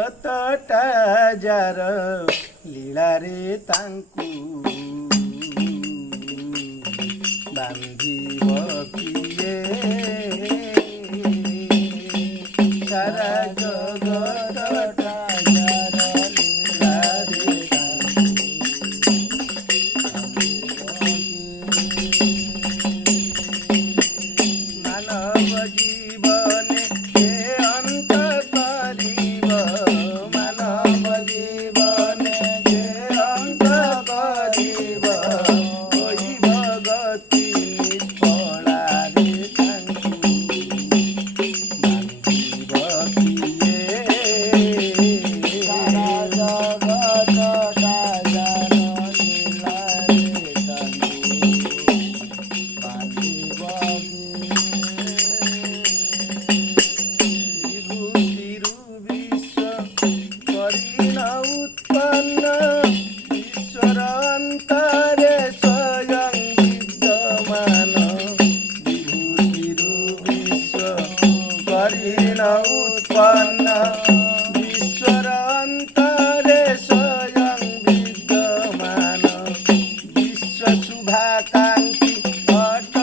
ଜଗତଟା ଯାର ଲୀଳାରେ ତାଙ୍କୁ ବାନ୍ଧିବ କିଏ? ସାରା ଜଗତଟା ଯାର ଲୀଳାରେ ମାନବ ଜୀବନେ ସେ ଅନ୍ତ କରିବ, ମାନବ ଜୀବନେ ସେ ଅନ୍ତ କରିବ, ହୋଇବ ଗତି ନିଷ୍ଫଳାରେ ତାଙ୍କୁ ବାନ୍ଧିବ କିଏ? ସାରା ଜଗତଟା ଯାର ଲୀଳାରେ ତାଙ୍କୁ ବାନ୍ଧିବ ବିଭୂତିରୁ ବିଶ୍ୱ କରିନ ଉତ୍ପନ୍ନ, ବିଶ୍ୱର ଅନ୍ତରେ ସ୍ୱୟଂ ବିଦ୍ୟମାନ। ବିଭୂତିରୁ ବିଶ୍ୱ କରିନ ଉତ୍ପନ୍ନ, ବିଶ୍ୱର ଅନ୍ତରେ ସ୍ୱୟଂ ବିଦ୍ୟମାନ। ବିଶ୍ୱ ଶୁଭାକାଂକ୍ଷୀ ଅଟ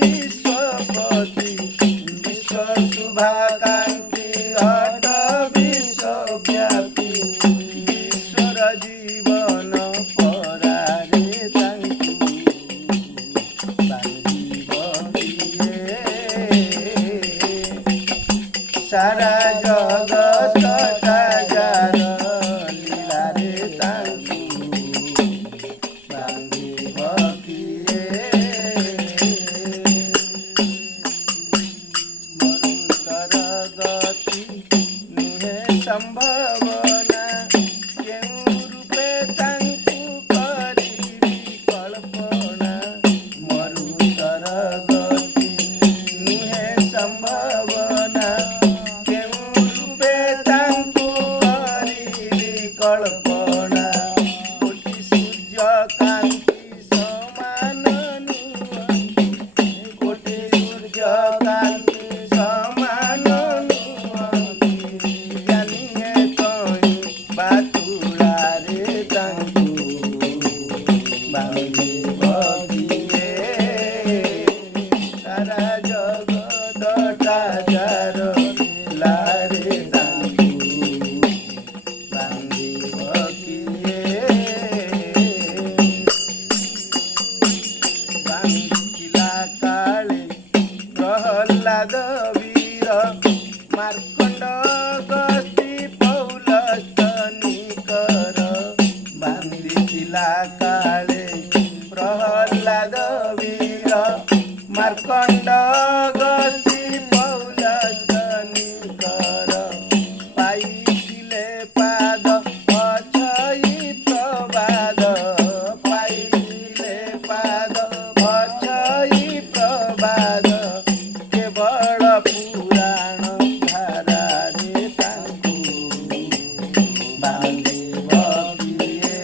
ବିଶ୍ୱପତି, ବିଶ୍ୱ ଶୁଭାକାଂକ୍ଷୀ ଅଟ ବିଶ୍ୱବ୍ୟାପୀ। ବିଶ୍ୱର ଜୀବନ ପରାରେ ତାଙ୍କୁ ବାନ୍ଧିବ କିଏ? ସାରା ଜଗତଟା ଯାର ଲୀଳାରେ ତାଙ୍କୁ ବାନ୍ଧିବ କିଏ? ମରୁତର ଗତି ନୁହେଁ ସମ୍ଭାବନା, କେଉଁ ରୂପେ ତାଙ୍କୁ କରିବି କଳ୍ପନା। ମରୁତର ଗତି ନୁହେଁ ସମ୍ଭାବନା, କେଉଁ ରୂପେ ତାଙ୍କୁ କରିବି କଳ୍ପନା। କୋଟି ସୂର୍ଯ୍ୟକାନ୍ତି ସମାନ ନୁହନ୍ତି, କୋଟି ସୂର୍ଯ୍ୟକାନ୍ତି ସମାନ ନୁହନ୍ତି। ଜାନିଏ କହି ବାତୁଳାରେ ତାଙ୍କୁ ବାନ୍ଧିବ କିଏ? ସାରା ଜଗତଟା ଯାର ଲୀଳାରେ ତାଙ୍କୁ ବାନ୍ଧିବ କିଏ? ବାନ୍ଧିଲା କାଳେ ପ୍ରହ୍ଲାଦ ବୀର, ମାର୍କଣ୍ଡ ଗସ୍ତି ପୌଲସ୍ତନିକର। ବାନ୍ଧିଥିଲା କାଳେ ପ୍ରହ୍ଲାଦ ବୀର, ମାର୍କଣ୍ଡ ଗସ୍ତି ପୌଲସ୍ତନିକର। ପାଇଥିଲେ ପାଦ ଅଛଇ ପ୍ରବାଦ, ପାଇଥିଲେ ପାଦ ଅଛଇ ପ୍ରବାଦ। କେବଳ ପୁରାଣ ଧାରାରେ ତାଙ୍କୁ ବାନ୍ଧିବ କିଏ?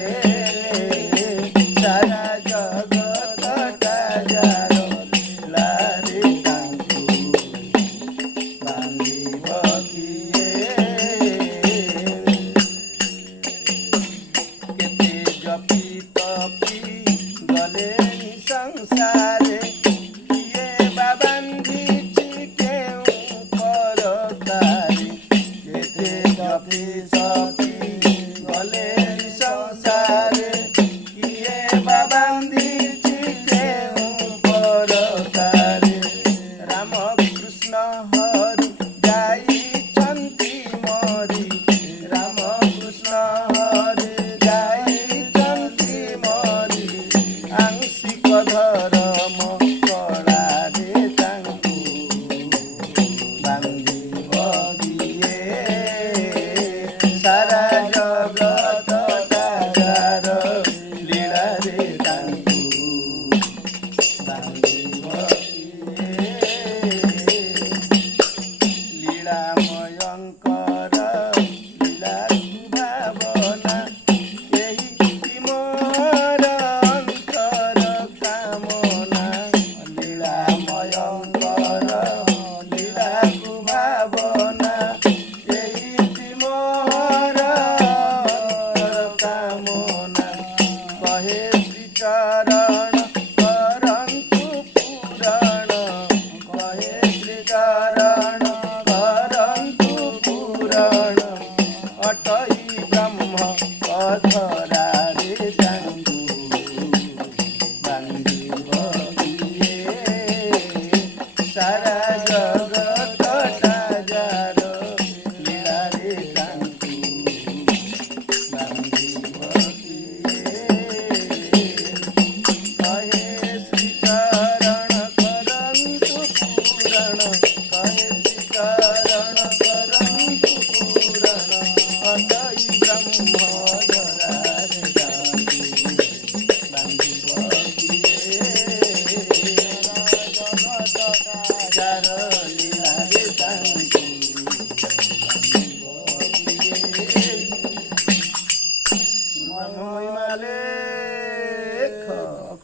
ସାରା ଜଗତଟା ଯାର ଲୀଳାରେ ତାଙ୍କୁ ବାନ୍ଧିବ କିଏ? କେତେ ଜପି ତପି ଗଲେଣି ସଂସାରେ, କିଏ ବା ବାନ୍ଧିଛି କେଉଁ ପରକାରେ। କେତେ ଜପି ତପି ଗଲେଣି ସଂସାରେ, କିଏ ବା ବାନ୍ଧିଛି କେଉଁ ପରକାରେ। ରାମକୃଷ୍ଣ ହରି ଯାଇଛନ୍ତି ମରି, ରାମକୃଷ୍ଣ ହରି ଯାଇଛନ୍ତି ମରି। ଆଂଶିକ ଧର୍ମ କଳାରେ ତାଙ୍କୁ ବାନ୍ଧିବ କିଏ? ସାରା घटई ब्रह्म अधर